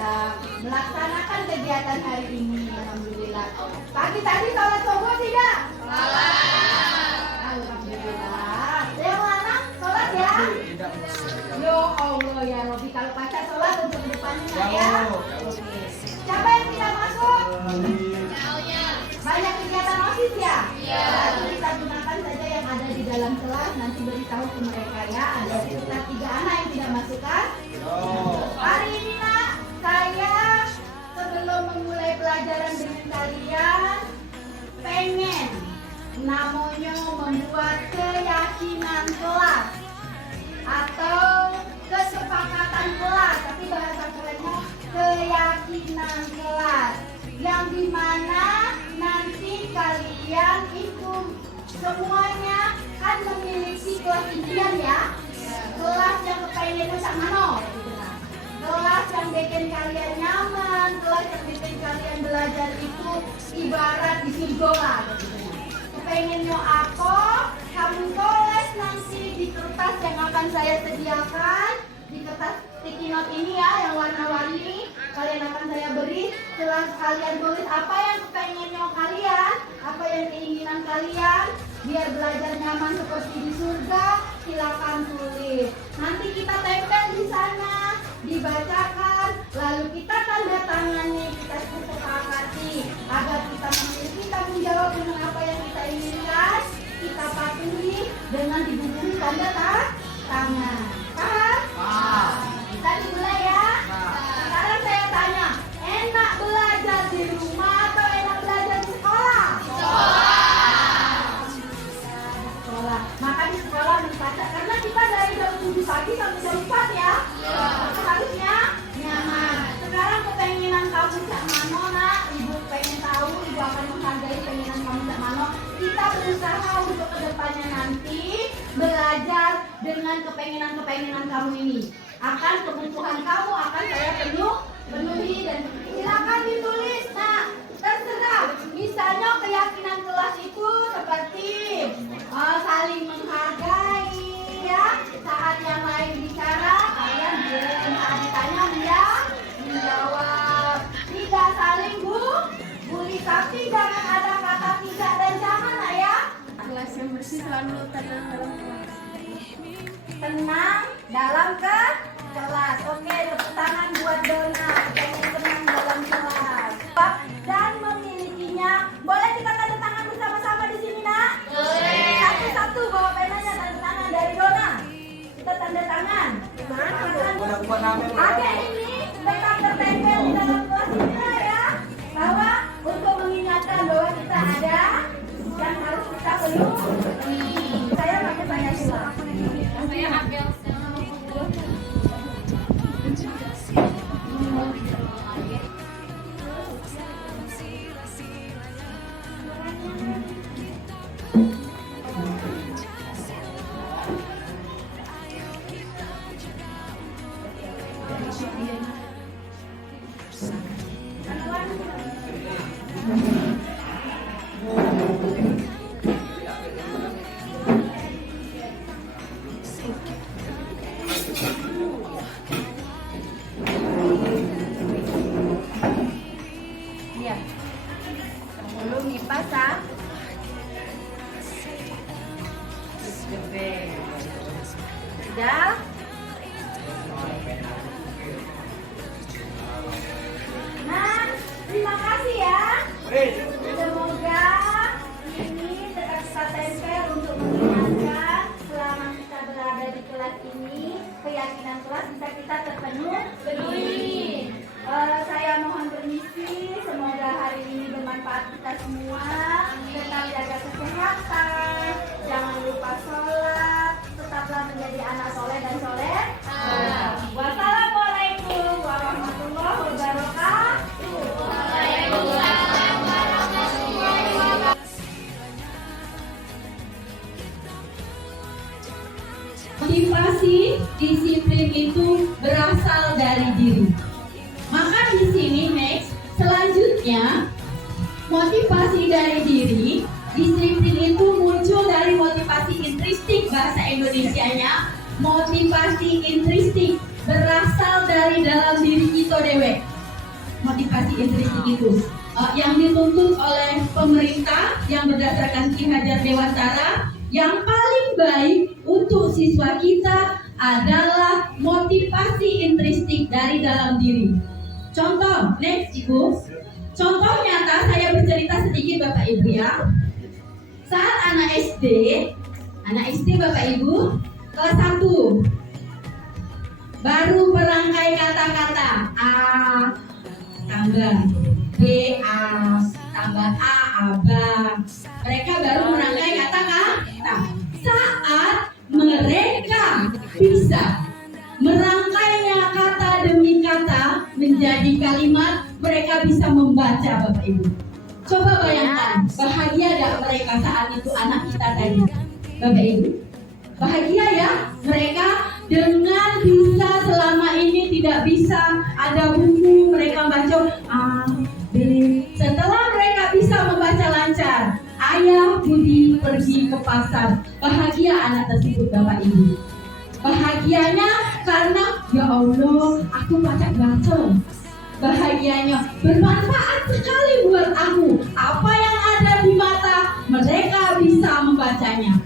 bisa melaksanakan kegiatan hari ini. Alhamdulillah. Pagi tadi sholat subuh tidak? Alhamdulillah. Yang mana? Sholat ya? Ya Allah ya Robi, kalau pacar sholat untuk depannya ya. Oke. Siapa yang tidak masuk? Banyak kegiatan OSIS ya? Iya. Lalu kita gunakan saja yang ada di dalam kelas, nanti beritahu ke mereka ya. Ada sekitar 3 anak yang tidak masuk kan? Hari ini nak, saya sebelum memulai pelajaran dengan kalian pengen namanya membuat keyakinan kelas atau kesepakatan kelas, tapi bahasa kerennya keyakinan kelas, yang dimana nanti kalian itu semuanya kan memiliki kelas impian ya, kelas yang kepengen rusak mano, kelas yang bikin kalian nyaman, kelas yang bikin kalian belajar itu ibarat di surga lah. Kepengennya apa? Kamu tulis nanti di kertas yang akan saya sediakan, di kertas sticky note ini ya, yang warna-warni. Kalian akan saya beri. Setelah kalian tulis apa yang kepengennya kalian, apa yang keinginan kalian, biar belajar nyaman seperti di surga, silakan tulis. Nanti kita tempel di sana, dibacakan, lalu kita tanda tangani, kita sepakati agar kita memiliki tanggung jawab dengan apa yang kita inginkan. Kita patuhi dengan dibubuhi tanda tangan. Paham? Kita dimulai ya. Sekarang saya tanya, enak belajar di rumah atau enak belajar di sekolah? Sekolah. Maka di sekolah membaca, karena kita dari jam 7 pagi sampai jam 4 ya. Maka harusnya nyaman. Sekarang kepenginan kamu cak mano nak, ibu pengen tahu, ibu akan menghargai penginan kamu cak mano. Kita berusaha untuk kedepannya nanti belajar dengan kepenginan kamu ini. Akan kebutuhan kamu akan saya penuhi, dan silakan ditulis. Nah, terserah. Misalnya keyakinan kelas itu seperti saling menghargai ya. Saat yang lain bicara, kalian saat ditanya dia menjawab. Tidak saling bully, tapi jangan ada kata tidak dan jangan ya. Kelas yang bersih selalu tenang dalam kelas. Tenang dalam kelas. Oke, tepuk tangan buat Dona. Pengen tenang dalam kelas. Dan memilikinya. Boleh kita tanda tangan bersama-sama di sini, nak? Boleh. Satu-satu bawa penanya, tanda tangan dari Dona. Kita tanda tangan. Ada ini tetap tertempel di dalam kelas ini ya. Bahwa untuk mengingatkan bahwa kita ada yang harus kita penuhi. Saya pakai banyak sila. Saya ambil Iya. Belum ngipas ah. Sudah. Nah, terima kasih ya. Semoga ini tetap kita tempel untuk mengingatkan selama kita berada di kelas ini, keyakinan kelas bisa kita terpenuhi. Saya mohon permisi, semoga hari ini bermanfaat kita semua. Tetap jaga kesehatan, jangan lupa sholat, tetaplah menjadi anak soleh dan soleh. Wassalamualaikum warahmatullahi wabarakatuh. Waalaikumsalam warahmatullahi wabarakatuh. Motivasi disiplin itu berasal dari diri. Maka di sini next, selanjutnya motivasi dari diri, disiplin itu muncul dari motivasi intristik, bahasa Indonesianya motivasi intristik, berasal dari dalam diri kita dewe. kasih intristik itu yang dituntut oleh pemerintah yang berdasarkan Ki Hajar Dewantara. Yang paling baik untuk siswa kita adalah motivasi intristik dari dalam diri. Contoh, next Ibu. Contoh nyata, saya bercerita sedikit Bapak Ibu ya. Saat anak SD Bapak Ibu, kelas 1, baru merangkai kata-kata A tambah B, A tambah A, abang. Mereka baru merangkai kata-kata. Saat mereka bisa merangkainya kata demi kata menjadi kalimat, mereka bisa membaca Bapak Ibu. Coba bayangkan, bahagia gak mereka saat itu anak kita tadi Bapak Ibu? Bahagia ya mereka dengan bisa selama ini tidak bisa ada buku mereka baca A, B. Setelah mereka bisa membaca lancar, ayah Budi pergi ke pasar. Bahagia anak tersebut Bapak Ibu. Bahagianya karena ya Allah aku baca. Bahagianya bermanfaat sekali buat aku. Apa yang ada di mata mereka bisa membacanya.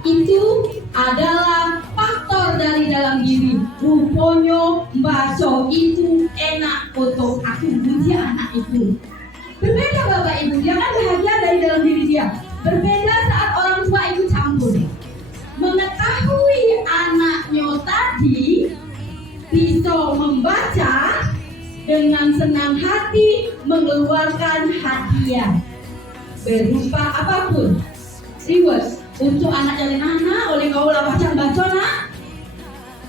Itu adalah faktor dari dalam diri. Rupanya baca itu enak untuk aku puji anak itu. Berbeda Bapak Ibu, dia kan bahagia dari dalam diri dia. Berbeda saat orang tua itu campur. Mengetahui anaknya tadi bisa membaca, dengan senang hati mengeluarkan hadiah berupa apapun. Reward untuk anak dari nana oleh kau lah baca nak.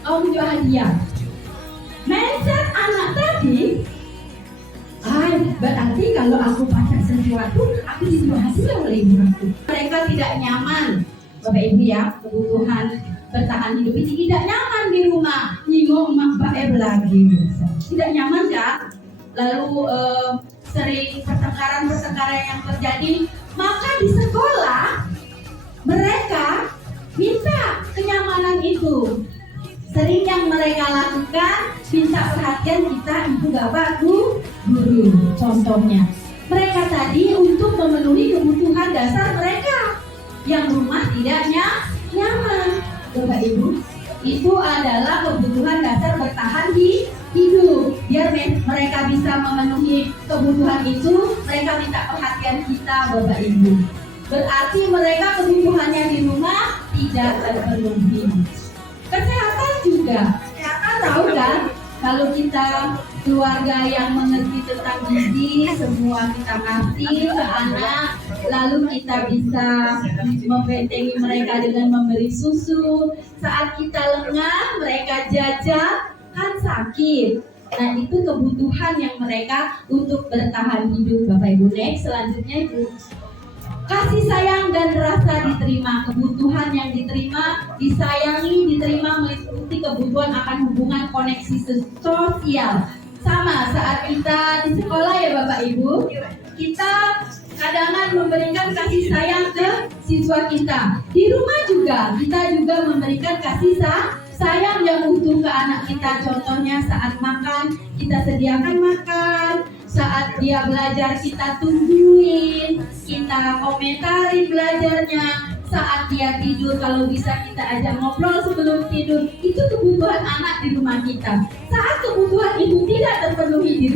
Kau punya hadiah. Mindset anak tadi, berarti kalau aku baca sesuatu, aku dibahagia oleh ibu aku. Mereka tidak nyaman, Bapak Ibu ya, kebutuhan bertahan hidup ini tidak nyaman di rumah. Nyinggung emak bae lagi, tidak nyaman kan? Lalu sering pertengkaran yang terjadi. Maka di sekolah mereka minta kenyamanan itu. Sering yang mereka lakukan minta perhatian kita ibu bapak guru. Contohnya mereka tadi untuk memenuhi kebutuhan dasar mereka yang rumah tidak nyaman. Bapak Ibu, itu adalah kebutuhan dasar bertahan hidup. Biar mereka bisa memenuhi kebutuhan itu, mereka minta perhatian kita Bapak Ibu. Berarti mereka kebutuhannya di rumah tidak terpenuhi. Kesehatan juga, kesehatan tahu kan? Kalau kita keluarga yang mengerti tentang gizi, semua kita kasih ke anak, lalu kita bisa membentengi mereka dengan memberi susu. Saat kita lengah, mereka jajan, kan sakit. Nah itu kebutuhan yang mereka untuk bertahan hidup Bapak Ibu. Next, selanjutnya Ibu. Kasih sayang dan rasa diterima, kebutuhan yang diterima, disayangi, diterima meliputi kebutuhan akan hubungan koneksi sosial. Sama saat kita di sekolah ya Bapak Ibu, kita kadang memberikan kasih sayang ke siswa kita. Di rumah juga, kita juga memberikan kasih sayang yang utuh ke anak kita. Contohnya saat makan, kita sediakan makan. Saat dia belajar kita tungguin, kita komentari belajarnya. Saat dia tidur kalau bisa kita ajak ngobrol sebelum tidur. Itu kebutuhan anak di rumah kita. Saat kebutuhan itu tidak terpenuhi di